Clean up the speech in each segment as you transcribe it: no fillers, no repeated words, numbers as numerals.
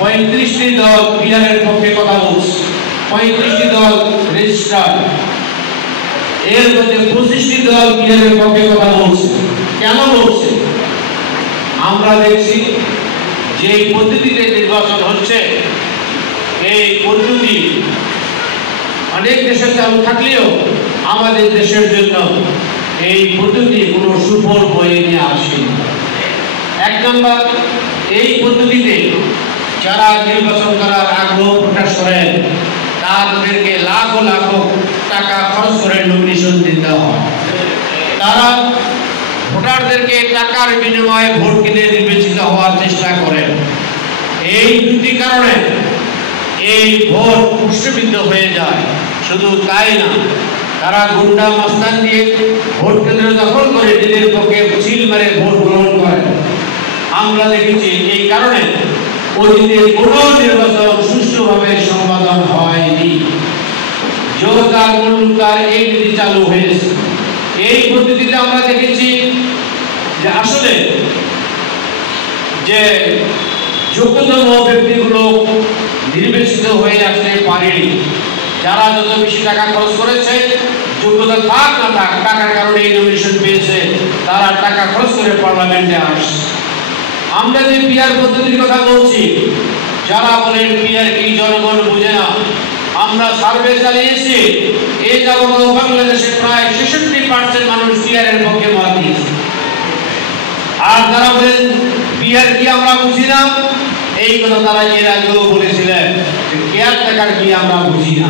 35টি দল পিয়ারের পক্ষে কথা বলছে, 35টি দল রেজিস্ট্রার, এর মধ্যে 25টি দল পিয়ারের পক্ষে কথা বলছে। কেন বলছে? আমরা দেখছি যে এই পদ্ধতিতে নির্বাচন হচ্ছে, এই পদ্ধতি অনেক দেশে চালু থাকলেও আমাদের দেশের জন্য এই পদ্ধতি কোনো সুফল বয়ে নিয়ে আসেনি। এক নম্বর, এই পদ্ধতিতে যারা নির্বাচন করার আগ্রহ প্রকাশ করেন তাদেরকে লাখ লাখ টাকা খরচ করে নমিনেশন দিতে হয়। তারা ভোটারদেরকে টাকার বিনিময়ে ভোট কিনে নির্বাচিত হওয়ার চেষ্টা করেন। এই দুটি কারণে এই ভোট প্রশ্নবিদ্ধ হয়ে যায়। শুধু তাই না, তারা গুন্ডা মাস্তান দিয়ে ভোট কেন্দ্র দখল করে নিজের পক্ষে সিল মেরে ভোট গ্রহণ করেন। আমরা দেখেছি এই কারণে অতীতে কোনো নির্বাচন সুষ্ঠুভাবে সম্পাদন হয়নি। জোরদার মূল্যকার এই নীতি চালু হয়েছে। এই পদ্ধতিতে আমরা দেখেছি যে আসলে যে যোগ্যতম ব্যক্তিগুলো নির্বাচিত হয়ে আসতে পারেনি। যারা যত বেশি টাকা খরচ করেছে, যোগ্যতা থাক না থাক, টাকার কারণে এই নমিনেশন পেয়েছে, তারা টাকা খরচ করে পার্লামেন্টে আসছে। আমরা যে পিয়ার পদ্ধতির কথা বলছি, যারা বলেন পিয়ার কি জনগণ বুঝে না, আমরা সার্ভে চালিয়েছি, এই যাবত বাংলাদেশে প্রায় 66% মানুষ পিয়ারের পক্ষে মত দিয়েছে। আর যারা বলেন পিয়ার কি আমরা বুঝি না, এই কথা তারা এর আগেও বলেছিলেন যে কেয়ারটেকার কি আমরা বুঝি না।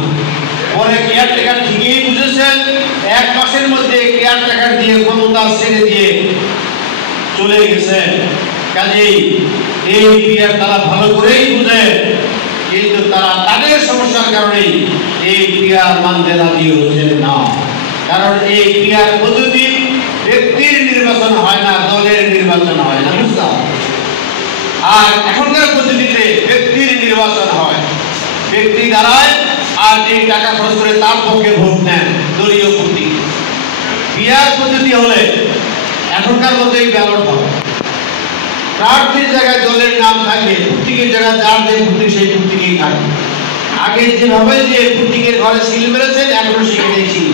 পরে কেয়ারটেকার ঠিকই বুঝেছেন, 1 মাসের মধ্যে কেয়ারটেকার দিয়ে ক্ষমতা ছেড়ে দিয়ে চলে গেছে। কাজেই এই পিয়ার তারা ভালো করেই বুঝে, কিন্তু তারা তাদের সমস্যার কারণেই এই পিয়ার মানতে রাজি হচ্ছেন না। কারণ এই পিয়ার পদ্ধতি ব্যক্তির নির্বাচন হয় না, দলের নির্বাচন হয় না, বুঝলাম। আর এখনকার পদ্ধতিতে ব্যক্তির নির্বাচন হয়, ব্যক্তি দাঁড়ায় আর যে টাকা খরচ করে তার পক্ষে ভোট নেন দলীয় প্রতীক। পিয়ার পদ্ধতি হলে এখনকার মধ্যেই ব্যালট হবে, প্রার্থীর জায়গায় দলের নাম থাকে, প্রতীকের জায়গায় যার যে প্রতীক সেই প্রতীকেই থাকে। আগে যেভাবে যে প্রতীকের ঘরে সিল মেরেছেন, এখনো সেখানেই সিল।